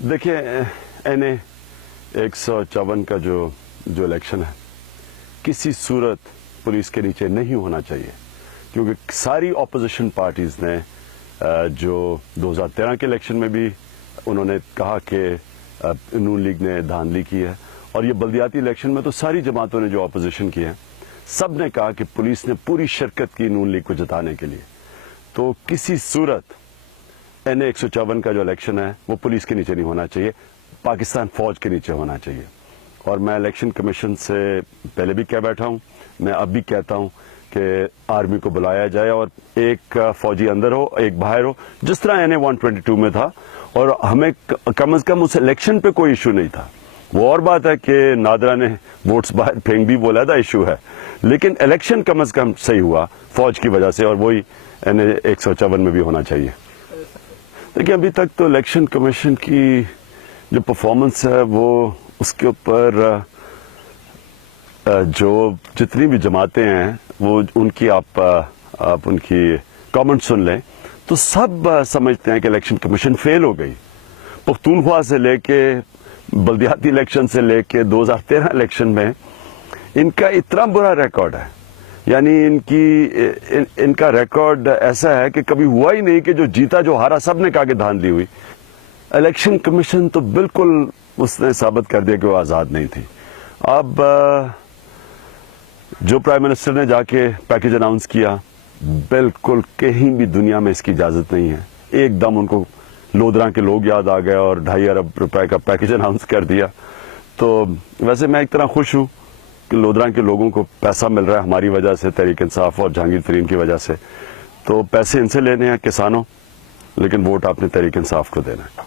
देखिए, NA 154 का जो इलेक्शन है किसी सूरत पुलिस के नीचे नहीं होना चाहिए, क्योंकि सारी ऑपोजिशन पार्टीज ने जो 2013 के इलेक्शन में भी उन्होंने कहा कि नून लीग ने धांधली की है, और ये बल्दियाती इलेक्शन में तो सारी जमातों ने जो ऑपोजिशन की है सब ने कहा कि पुलिस ने पूरी शिरकत की नून लीग को जिताने के लिए। तो किसी सूरत NA 154 का जो इलेक्शन है वो पुलिस के नीचे नहीं होना चाहिए, पाकिस्तान फौज के नीचे होना चाहिए। और मैं इलेक्शन कमीशन से पहले भी कह बैठा हूं, मैं अब भी कहता हूं कि आर्मी को बुलाया जाए और एक फौजी अंदर हो एक बाहर हो, जिस तरह NA 122 में था। और हमें कम से कम उस इलेक्शन पे कोई इशू नहीं था। वो और बात है कि नादरा ने वोट्स बाहर फेंक भी बोला था, इशू है, लेकिन इलेक्शन कम से कम सही हुआ फौज की वजह से, और वही NA 154 में भी होना चाहिए। देखिए, अभी तक तो इलेक्शन कमीशन की जो परफॉर्मेंस है वो उसके ऊपर जो जितनी भी जमातें हैं वो उनकी आप उनकी कमेंट सुन लें तो सब समझते हैं कि इलेक्शन कमीशन फेल हो गई। पख्तूनख्वा से लेके बल्दियाती इलेक्शन से लेके 2013 इलेक्शन में इनका इतना बुरा रिकॉर्ड है, यानी इनका रिकॉर्ड ऐसा है कि कभी हुआ ही नहीं कि जो जीता जो हारा सब ने कहा कि धांधली हुई। इलेक्शन कमीशन तो बिल्कुल उसने साबित कर दिया कि वो आजाद नहीं थी। अब जो प्राइम मिनिस्टर ने जाके पैकेज अनाउंस किया, बिल्कुल कहीं भी दुनिया में इसकी इजाजत नहीं है। एकदम उनको लोधरा के लोग याद आ गए और 2.5 अरब रुपए का पैकेज अनाउंस कर दिया। तो वैसे मैं एक तरह खुश हूं कि लोधरा के लोगों को पैसा मिल रहा है हमारी वजह से, तहरीक इंसाफ और जहांगीर तरीन की वजह से। तो पैसे इनसे लेने हैं किसानों, लेकिन वोट आपने तहरीक इंसाफ को देना है।